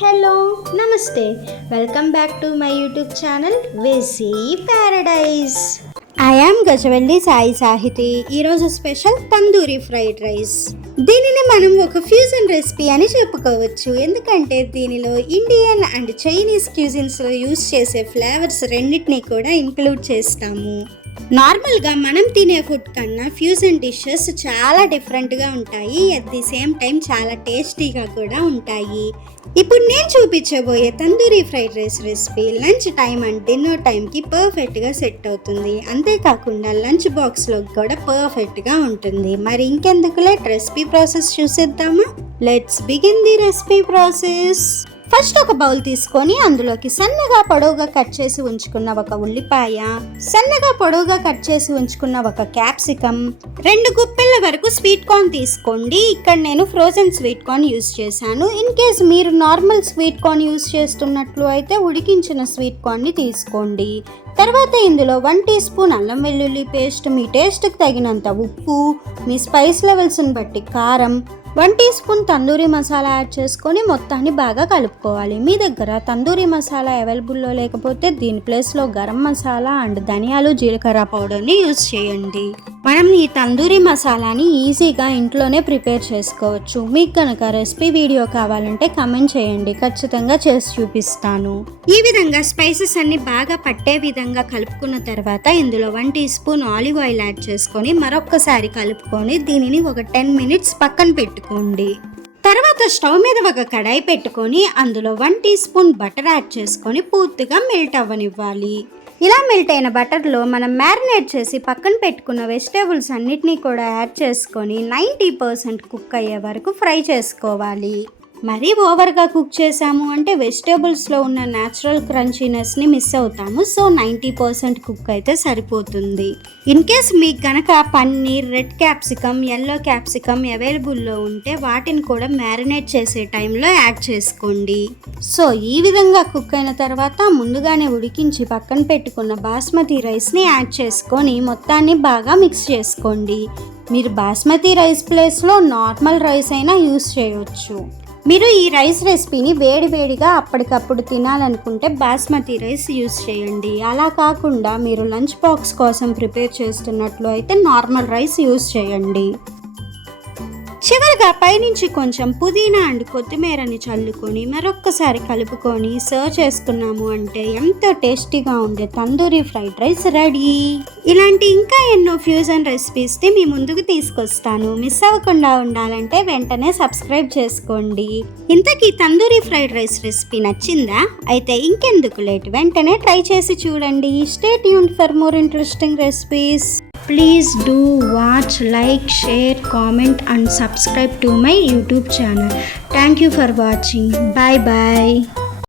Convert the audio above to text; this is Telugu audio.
హలో నమస్తే welcome back to my YouTube channel వెసీ paradise. I am Gajavelli Sai Sahithi. ఈరోజు స్పెషల్ తందూరి ఫ్రైడ్ రైస్. దీనిని మనం ఒక ఫ్యూజన్ రెసిపీ అని చెప్పుకోవచ్చు, ఎందుకంటే దీనిలో ఇండియన్ అండ్ చైనీస్ క్యూజిన్స్లో యూజ్ చేసే ఫ్లేవర్స్ రెండింటినీ కూడా ఇంక్లూడ్ చేస్తాము. నార్మల్గా మనం తినే ఫుడ్ కన్నా ఫ్యూజన్ డిషెస్ చాలా డిఫరెంట్గా ఉంటాయి, అట్ ది సేమ్ టైం చాలా టేస్టీగా కూడా ఉంటాయి. ఇప్పుడు నేను చూపించబోయే tandoori fried rice recipe lunch time and dinner టైంకి పర్ఫెక్ట్గా సెట్ అవుతుంది. అంతేకాకుండా లంచ్ బాక్స్లోకి కూడా పర్ఫెక్ట్గా ఉంటుంది. మరి ఇంకెందుకు లేట్, రెసిపీ ప్రాసెస్ చూసేద్దామా? Let's begin the recipe process. First ఒక బౌల్ తీసుకొని అందులోకి సన్నగా పొడవుగా కట్ చేసి ఉంచుకున్న ఒక ఉల్లిపాయ, సన్నగా పొడవుగా కట్ చేసి ఉంచుకున్న ఒక క్యాప్సికమ్, 2 గుప్పెళ్ళ వరకు స్వీట్ కార్న్ తీసుకోండి. ఇక్కడ నేను ఫ్రోజన్ స్వీట్ కార్న్ యూస్ చేశాను. ఇన్ కేస్ మీరు నార్మల్ స్వీట్ కార్న్ యూస్ చేస్తున్నట్లు అయితే ఉడికించిన స్వీట్ కార్న్ని తీసుకోండి. తర్వాత ఇందులో 1 టీ స్పూన్ అల్లం వెల్లుల్లి పేస్ట్, మీ టేస్ట్కి తగినంత ఉప్పు, మీ స్పైస్ లెవెల్స్ని బట్టి కారం, 1 teaspoon tandoori masala add చేసుకొని మొత్తాన్ని బాగా కలుపుకోవాలి. మీ దగ్గర తందూరి మసాలా అవైలబుల్లో లేకపోతే దీని ప్లేస్లో గరం మసాలా అండ్ ధనియాలు జీలకర్ర పౌడర్ని యూజ్ చేయండి. మనం ఈ తందూరి మసాలాని ఈజీగా ఇంట్లోనే ప్రిపేర్ చేసుకోవచ్చు. మీకు కనుక రెసిపీ వీడియో కావాలంటే కమెంట్ చేయండి, ఖచ్చితంగా చేసి చూపిస్తాను. ఈ విధంగా స్పైసెస్ అన్ని బాగా పట్టే విధంగా కలుపుకున్న తర్వాత ఇందులో 1 teaspoon olive oil add చేసుకొని మరొక్కసారి కలుపుకొని దీనిని ఒక 10 మినిట్స్ పక్కన పెట్టుకోండి. తర్వాత స్టవ్ మీద ఒక కడాయి పెట్టుకొని అందులో 1 టీ స్పూన్ బటర్ యాడ్ చేసుకొని పూర్తిగా మెల్ట్ అవ్వనివ్వాలి. ఇలా మెల్ట్ అయిన బటర్లో మనం మ్యారినేట్ చేసి పక్కన పెట్టుకున్న వెజిటేబుల్స్ అన్నిటినీ కూడా యాడ్ చేసుకొని 90% కుక్ అయ్యే వరకు ఫ్రై చేసుకోవాలి. మరీ ఓవర్గా కుక్ చేసాము అంటే వెజిటేబుల్స్లో ఉన్న న్యాచురల్ క్రంచీనెస్ని మిస్ అవుతాము. సో 90% కుక్ అయితే సరిపోతుంది. ఇన్ కేస్ మీకు కనుక paneer, red capsicum, yellow capsicum అవైలబుల్లో ఉంటే వాటిని కూడా మ్యారినేట్ చేసే టైంలో యాడ్ చేసుకోండి. సో ఈ విధంగా కుక్ అయిన తర్వాత ముందుగానే ఉడికించి పక్కన పెట్టుకున్న బాస్మతి రైస్ని యాడ్ చేసుకొని మొత్తాన్ని బాగా మిక్స్ చేసుకోండి. మీరు బాస్మతి రైస్ ప్లేస్లో నార్మల్ రైస్ అయినా యూస్ చేయొచ్చు. మీరు ఈ రైస్ రెసిపీని వేడివేడిగా అప్పటికప్పుడు తినాలనుకుంటే బాస్మతి రైస్ యూస్ చేయండి. అలా కాకుండా మీరు లంచ్ బాక్స్ కోసం ప్రిపేర్ చేస్తున్నట్లు అయితే నార్మల్ రైస్ యూస్ చేయండి. చివరిగా పైనుంచి కొంచెం పుదీనా అండ్ కొత్తిమీరని చల్లుకొని మరొక్కసారి కలుపుకొని సర్వ్ చేసుకున్నాము అంటే ఎంతో టేస్టీగా ఉండే తందూరి ఫ్రైడ్ రైస్ రెడీ. ఇలాంటి ఇంకా ఎన్నో ఫ్యూజన్ రెసిపీస్ని మీ ముందుకు తీసుకొస్తాను. మిస్ అవ్వకుండా ఉండాలంటే వెంటనే సబ్స్క్రైబ్ చేసుకోండి. ఇంతకీ తందూరి ఫ్రైడ్ రైస్ రెసిపీ నచ్చిందా? అయితే ఇంకెందుకు లేట్, వెంటనే ట్రై చేసి చూడండి. Stay tuned for more interesting recipes. Please do watch, like, share, comment and subscribe to my YouTube channel. Thank you for watching. Bye bye.